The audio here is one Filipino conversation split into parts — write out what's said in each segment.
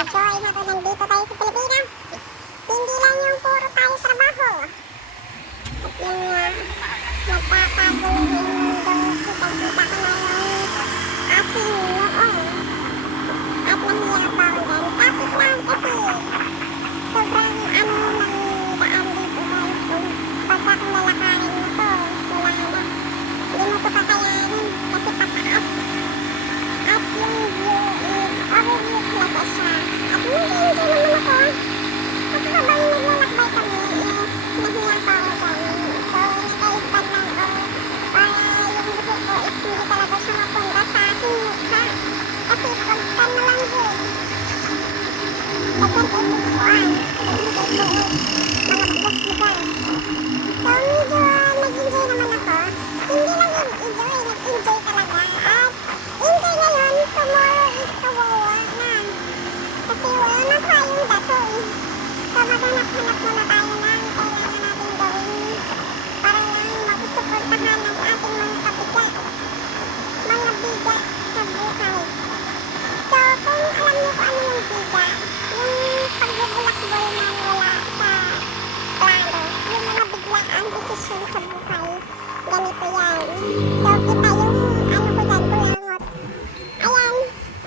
enjoy na to. Nandito tayo sa Pilipinas. Hindi lang yung puro tayo trabaho. At yung nagkakagulo yung mundo. Kitang-kita ko na yung aking noon. At nahiya pa ako dyan. Kapit lang kasi sobrang ano ng daan dito guys. Kung pagka kung lalakarin mo to, wala na. Hindi mo to kakayanin kasi pataas. At yung view is overview talaga siya. At nag-enjoy naman ako. At habang naglalakbay kami is nahiya pa ako dyan. So nakaipad lang ako para yung buho ko is hindi talaga siya mapunta sa aking mukha. Kasi pagka na lang din nagkakaibuan. Mga bukas-bukas. So medyo nag-enjoy naman ako. Hindi lang enjoy, nag-enjoy talaga. At enjoy ngayon, tomorrow is kawawa na. Kasi wala na tayong dato. So maghanap-hanap muna tayo ng kailangan natin gawin para lang masusuportahan ang ating mga kabigat. Mga bigat sa buhay. So kung alam niyo kung ano yung bigat, yung pagbubulakbol na wala sa plano, yung mga biglaan desisyon sa buhay, ganito yan. So kita yung ano ko dyan, kulangot. Ayan,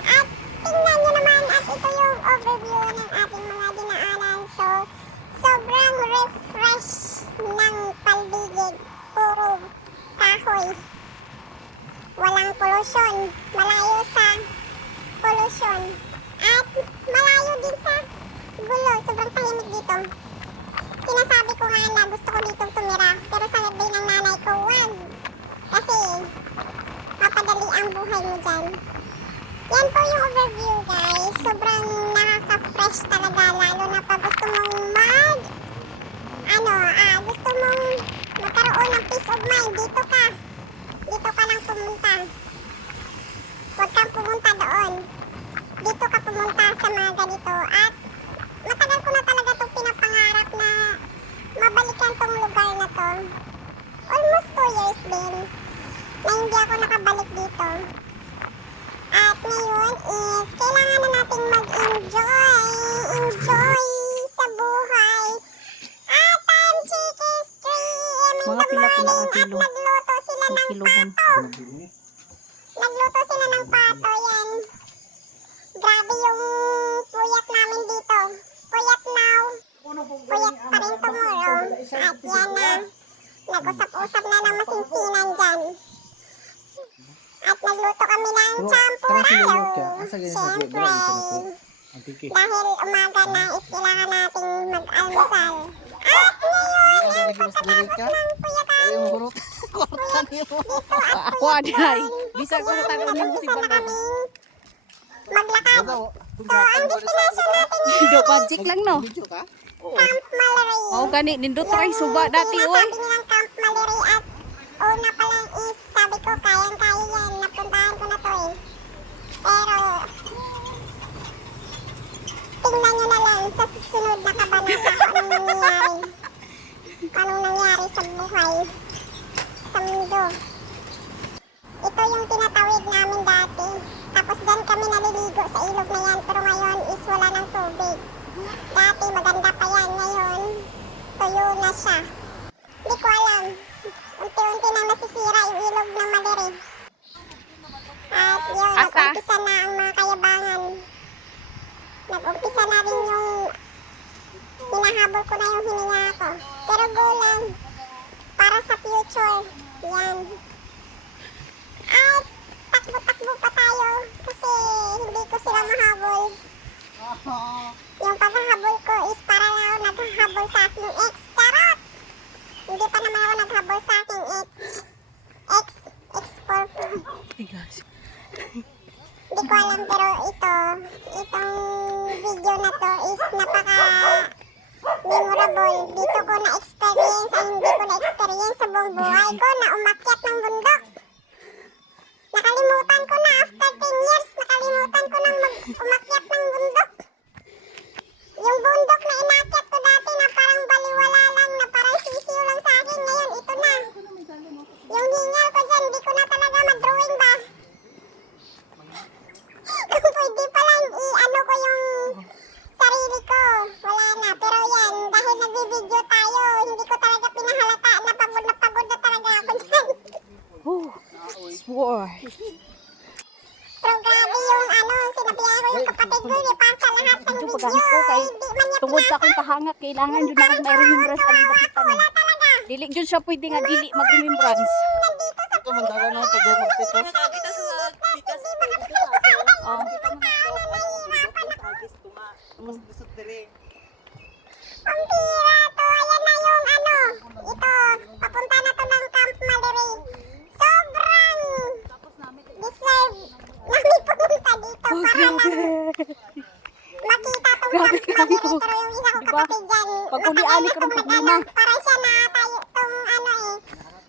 at tingnan nyo naman at ito yung overview ng ating mga dinaanan. So sobrang refresh ng paligid, puro kahoy. Walang pollution, malayo sa pollution. At malayo din sa gulo, sobrang tahimik dito. Sinasabi ko nga na gusto ko ditong tumira, pero sabi ng nanay ko, wag. Kasi mapadali ang buhay mo dyan. Yan po yung overview guys. Sobrang nakaka-fresh talaga, lalo na pag gusto mong gusto mong magkaroon ng peace of mind. Dito ka lang pumunta. Huwag kang pumunta doon. Dito ka pumunta sa mga ganito. At matagal ko na talaga itong pinapangarap na mabalikan tong lugar na to. Almost 2 years din na hindi ako nakabalik dito. At ngayon is kailangan na nating mag-enjoy. Enjoy sa buhay. At I'm Chiki Stream in the morning. At nagluto sila ng pato. Nagluto sila ng pato. Yan. Grabe yung puyat namin dito. Puyat now. Puyat pa rin tomorrow. At yan na. Nag-usap-usap na ng masinsinan dyan. At nagluto kami ng champurado. Siyempre, dahil umaga na is kailangan nating mag-almusal. At ngayon, ang pagkatapos ng puyatan, puyat dito at puyat doon. Bisa ko Yan, tanong mo si nag-umpisa na Banda. kaming maglakad. So, ang destination natin Do ngayon magic lang no. Camp Mallory. Oh gani nindot kay suba dati oy. Sinasabi nilang Camp Mallory at una pa lang is sabi ko kayang-kaya yan. Napuntahan ko na to eh. Pero tingnan nyo na lang sa susunod na kabanata kung anong nangyayari. Anong nangyari sa buhay. Sa mundo. Ito yung tinatawid namin dati. Tapos dyan kami naliligo sa ilog na yan. Pero ngayon is wala ng tubig. Dati maganda pa yan. Ngayon, tuyo na siya. Hindi ko alam. Unti-unti nang nasisira yung ilog ng Maliri. At yun, nag-umpisa na ang mga kayabangan. Nag-umpisa na rin yung hinahabol ko na yung hininga ko. Pero go lang. Para sa future. Yan. At takbo-takbo pa tayo. Kasi hindi ko sila mahabol. Yung paghahabol ko is para lang ako naghahabol sa aking ex. Charot! Hindi pa naman ako naghabol sa aking ex. Ex-for. Hindi ko alam pero itong video na to is napaka-memorable. Dito ko na-experience ang hindi ko na-experience sa buong buhay ko na umakyat ng bundok. Nakalimutan ko na after 10 years, nakalimutan ko nang umakyat ng bundok. Yung bundok na inakyat ko dati na parang baliwala lang, na parang sisiw lang sa akin, ngayon ito na. Yung hingal ko dyan, di ko na talaga mag-drawing ba? Kung pwede pa lang i-ano ko yung Pero grabe yung sinabihan ko yung kapatid ko, ipasa lahat ng Medyo video. pagahit ko kay Hindi man niya tungod sa akong kahangak kailangan yun na mayroon yung rest ang dapitan eh. wala talaga. Dili jud siya pwede nga dili mag-remembrance. Nandito sa Ito man daga na pag magpito. Nakakita sa pikas. Oh. Mas gusto dire. ang pira to. Ayan na yung ito. Papunta na to ng Camp Mallory. Sobrang deserve namin pumunta dito Oh, para makita tong Grabe, Camp Mallory. grabe. Pero yung isa kong Diba? kapatid dyan, Pag matagal uli-ali na ka ng tong problema. parang siya na tayo tong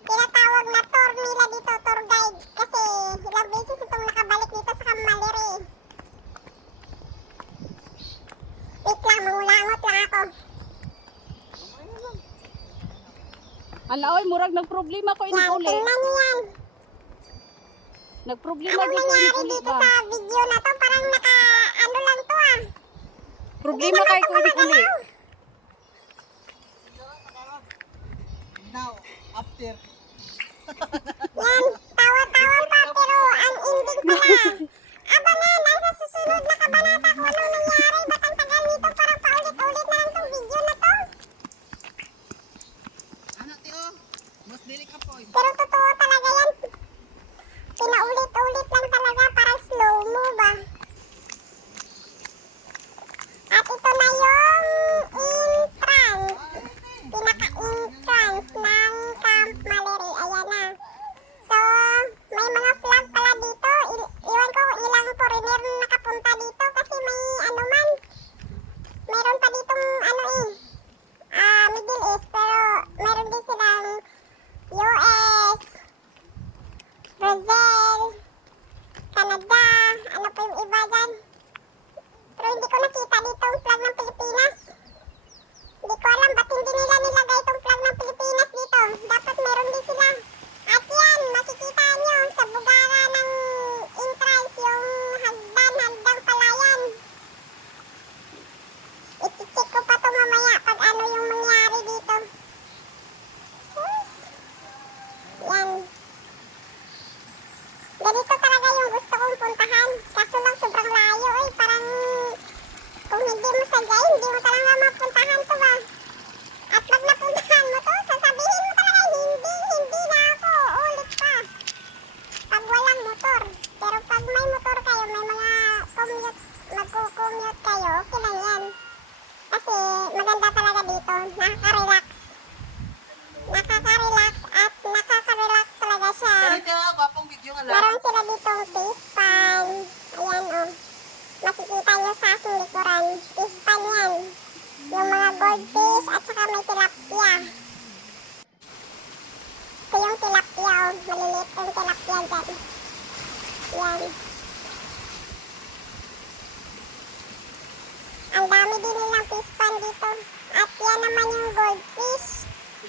tinatawag na tour nila dito, tour guide. Kasi ilang beses itong nakabalik dito sa Camp Mallory. Wait lang, mangulangot lang ako. Ala oy murag nagproblema ko ini Yan, uli. tingnan niyo yan. Nagproblema Anong gyud ko ini nangyari uli dito ba. sa video na to? Parang lang to Problema kay ko ini uli. Now, after. Yan, tawa-tawa pa pero ang ending pala. Aba na, nasa susunod na kabanata kung anong nangyari. Ba't ang tagal nito? Parang paulit-ulit na lang tong video na to. Anak tiyo, mas dili ka po. Pero totoo talaga yan. Pinaulit-ulit lang talaga, parang slow-mo ba? At ito na yung entrance. Pinaka-entrance ng Camp Mallory. Ayan na. So, may mga flag pala dito. Iwan ko kung ilang foreigner na nakapunta dito kasi may meron pa ditong Middle East, pero meron din silang US, Brazil, Canada, ano pa yung iba dyan. Pero hindi ko nakita dito ang flag ng Pilipinas. Hindi ko alam ba't hindi nila nilagay itong flag ng Pilipinas dito. Dapat meron din sila. At yan, makikita nyo sa bugara ng entrance yung handang palayan. I-check ko pa to mamaya pag ano yung mangyari dito. Sus. Yan. Ganito talaga yung gusto kong puntahan. Kaso lang sobrang layo eh. Parang kung hindi mo sadya, hindi mo talaga mapuntahan to ba. At pag napuntahan mo to, sasabihin mo talaga, hindi na ako. Ulit pa. Pag walang motor. Pero pag may motor kayo, may mga magko-commute kayo, okay lang yan. Kasi maganda talaga dito. Nakaka-relax. Nakaka-relax at nakaka-relax talaga siya. Pero ito, gwapong video nga lang. Meron sila ditong fish pan. Ayan oh. Makikita nyo sa aking likuran. Fish pan yan. Yung mga goldfish at saka may tilapia. Ito yung tilapia oh. Maliliit yung tilapia dyan. Yan. Ang dami din nilang fish pan dito. At yan naman yung goldfish.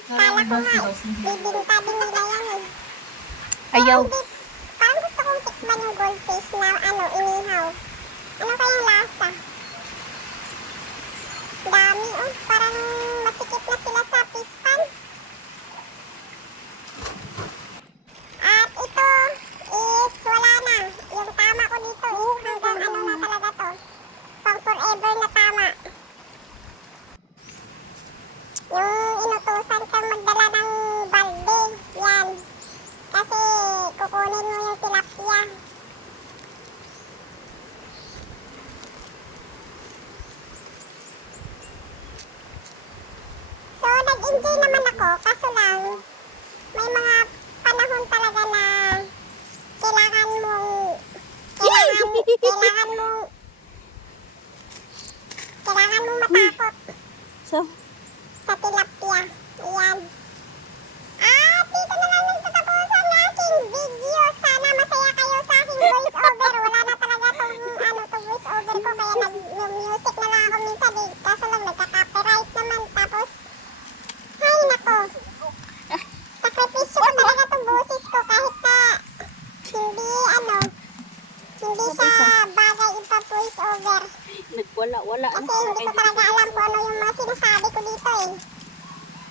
Kala ko nga, bibinta din nila yan eh. Ayaw. Hindi, parang gusto kong tikman yung goldfish na inihaw. Ano kayang lasa? Dami oh, parang masikip na sila sa fish pan. At ito is wala na. Yung tama ko dito is hanggang ano na talaga to. Pang forever na tama. Yung inutusan kang magdala ng balde, yan. Kasi kukunin mo yung tilapia. So, nag-enjoy naman ako. Kaso lang, may mga panahon talaga na kailangan mong matakot So, sa tilapia. Ayan. At dito na lang nagtatapos ang aking video. Sana masaya kayo sa aking voice over. Wala na talaga tong voice over ko. Kaya nag-music na lang ako minsan. Kaso lang nagka-copyright naman. Tapos, ay nako. Sakripisyo ko talaga tong boses ko kahit na hindi siya bagay ipa-voice over. nagwala-wala. Kasi hindi ko talaga alam kung ano yung mga sinasabi ko dito eh.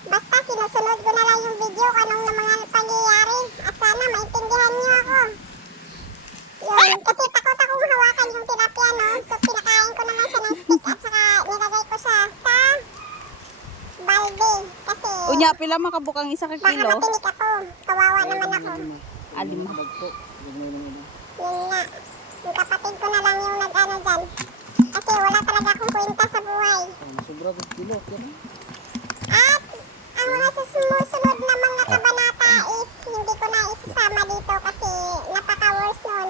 Basta sinusunod ko na lang yung video kung anong mga pangyayari. At sana maintindihan niyo ako. Yun, kasi takot akong hawakan yung tilapia, no? So, pinakain ko naman siya ng stick at saka nilagay ko siya sa balde. Kasi Unya, pila makabukang isa ka baka kilo? matinik ako. Kawawa naman ako. Alima. Yun nga. Yung kapatid ko na lang yung nag-ano dyan. Kasi wala talaga akong kwenta sa buhay. At ang mga sumusunod na mga kabanata is hindi ko na isasama dito kasi napaka-worst nun.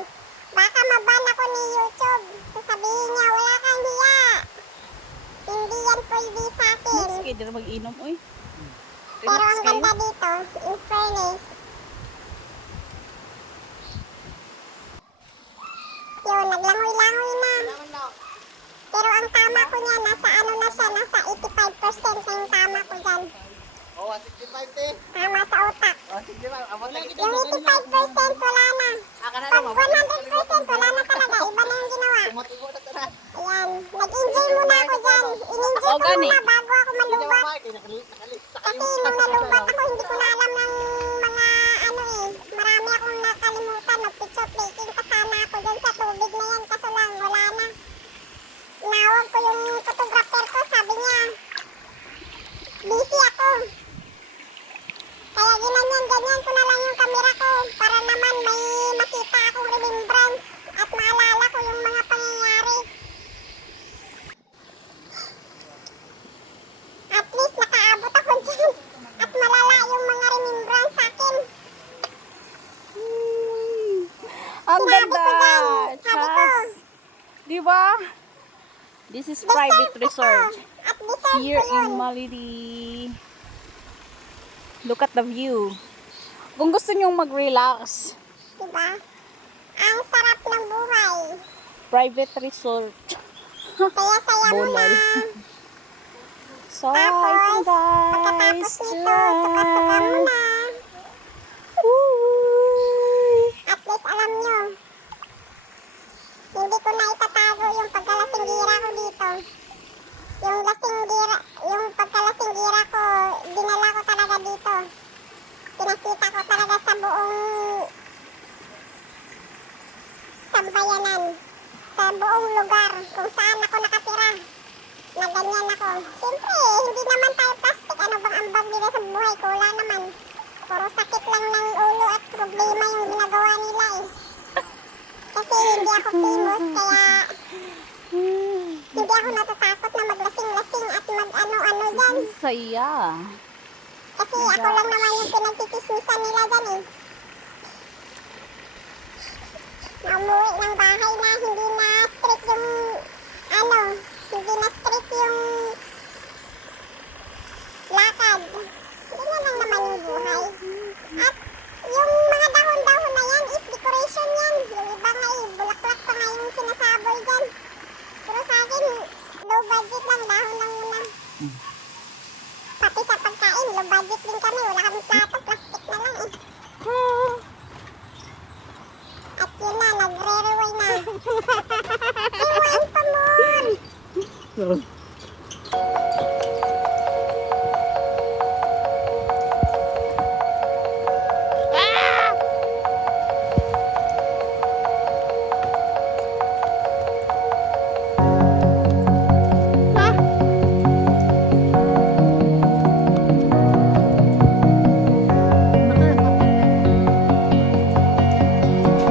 Baka maban ako ni YouTube. Sasabihin niya, wala kang hiya. Hindi yan pwede sa akin. Sige, dito mag-inom, uy. Pero Relax ang kayo. ganda dito, in fairness. Yun, naglangoy-langoy na. Pero ang tama ko niya, nasa ano na siya, nasa 85% na yung tama ko dyan. Oh, 65 te. Tama sa utak. Oh, 65. Abot lagi Yung 85% wala na. Aka na Pag naman. 100% wala na talaga, iba na yung ginawa. Tumatubo na tanan. Ayan, nag-enjoy muna ako dyan. In-enjoy Oh, ko gani. muna bago ako Hindi malubat. naman kay nakalit. Kasi nung nalubat ako, hindi ko na alam ng mga ano eh. Marami akong nakalimutan. Picture taking pa sana ako dyan sa tubig na yan. Kaso lang, wala na. Inawag ko yung photographer ko. Sabi niya, busy ako. Kaya ginanyan-ganyan ko na lang yung camera ko para naman may makita akong remembrance at maalala ko yung mga pangyayari. At least nakaabot ako dyan at malala yung mga remembrance sa akin. Ang Sinabi ganda! ko dyan, sabi ko, Chas. Di ba? This is private deserve ko to. resort. At deserve Here ko yun. in Malidi. Look at the view. Kung gusto nyong mag-relax, Diba? Ang sarap ng buhay. private resort. Saya-saya mo na. Bolol. So, Tapos, ito guys. pagkatapos nito, suka-suka mo na. Woo! At least alam nyo, hindi ko na itatago yung pagkalasinggira ko dito. Yung pagkalasinggira ko, dinala ko talaga dito. Pinakita ko talaga sa buong sambayanan, sa buong lugar kung saan ako nakatira. Na ganyan ako. Siyempre, hindi naman tayo plastic. Ano bang ambag nila sa buhay ko? Wala naman. Puro sakit lang ng ulo at problema yung ginagawa nila eh. Kasi hindi ako famous, kaya hindi ako natatakot na maglasing-lasing at mag-ano-ano dyan. Saya. Kasi ako lang naman yung pinagtitismisan nila dyan eh. Na umuwi ng bahay na hindi na strict yung hindi na strict yung lakad. Ganyan lang naman yung buhay. At yung mga dahon-dahon na yan is decoration yan. Yung iba nga eh, bulaklak pa nga yung sinasaboy dyan. Pero sa akin, low budget lang, dahon lang muna. Pati sa pagkain, low budget din kami. Wala kami plato, plastic na lang eh. At yun na, nagre-rewind na. Rewind pa more!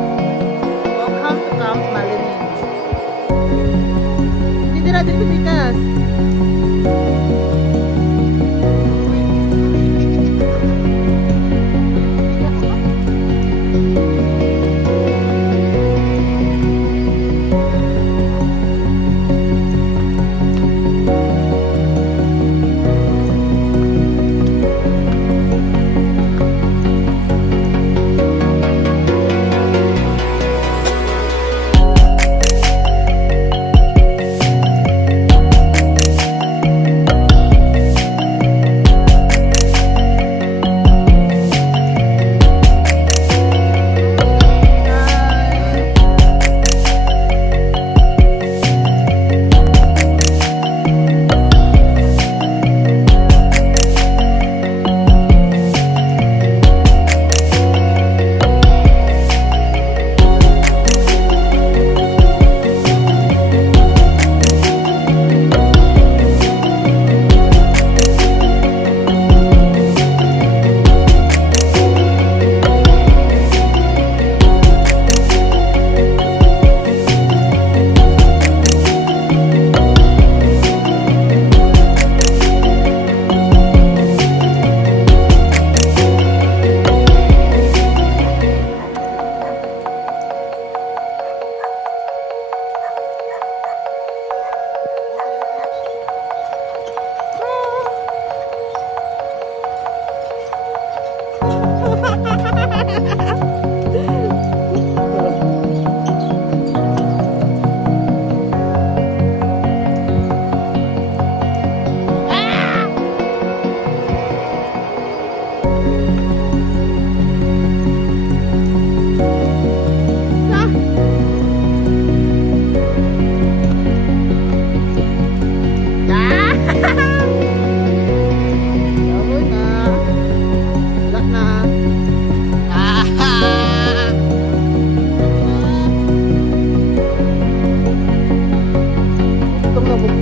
Welcome to Camp Malini. Hindi na dito Pilipinas.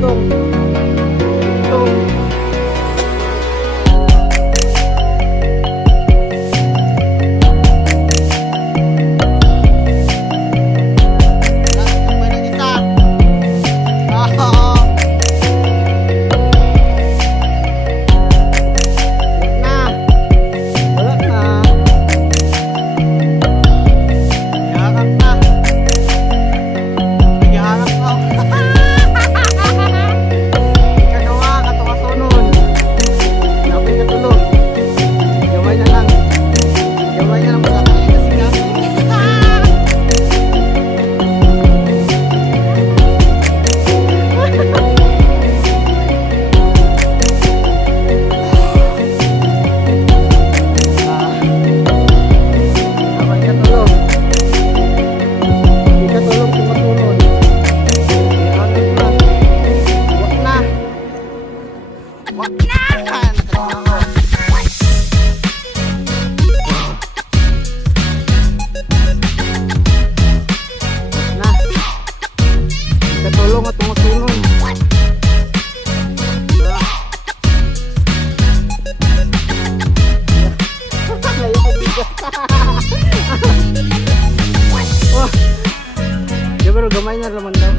dong. Dong. Katulong at tumutunon. Wah. Ya pero gamay na naman daw.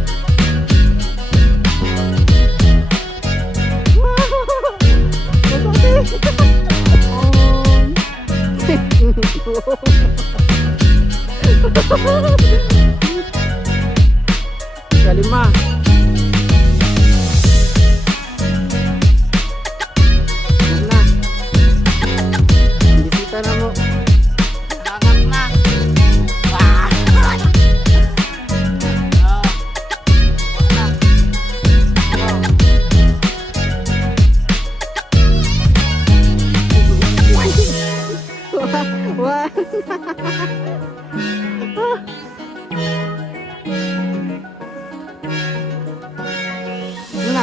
Kalima. Yan na. Bisita na mo. Hangat na. Ah. Wah.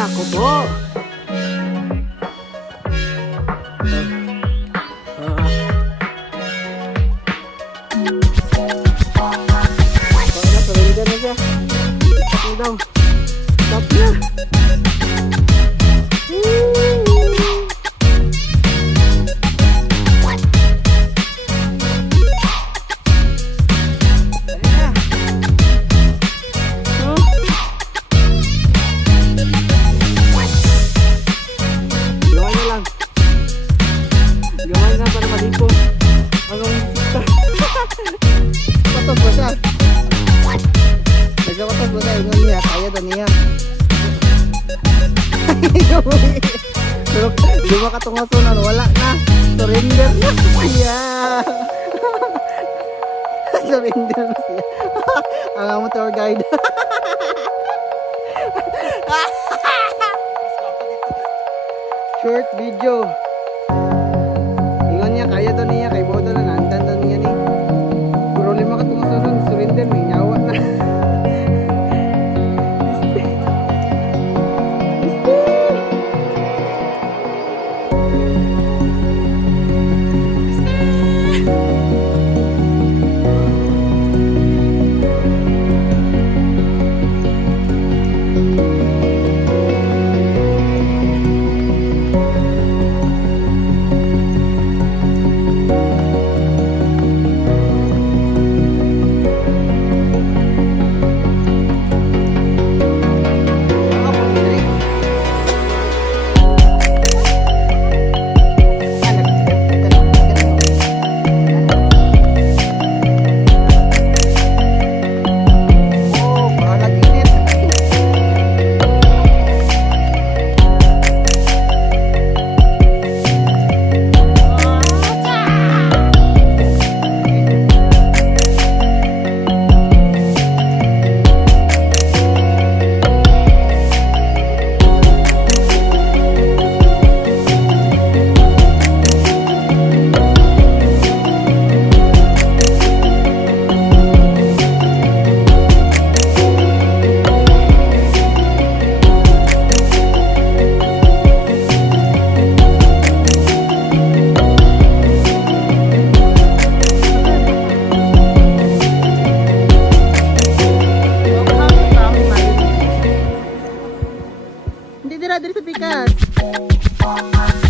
Ako po. Surrender na siya. Stop na daw. Stop na. Gamay na para malipo. Anong bisita? Patos ba siya? Nagkapatos ba siya? Ingon niya, kaya daw niya. Pero di makatungosunan, wala na. Surrender na siya. Surrender na siya. Ang amo tour guide. Short video. Ingon niya, kaya daw niya, kay Bodo na nandan daw niya ni. Puro lima ka tumusunod, surrender, may nyawa na. diri sa pikas.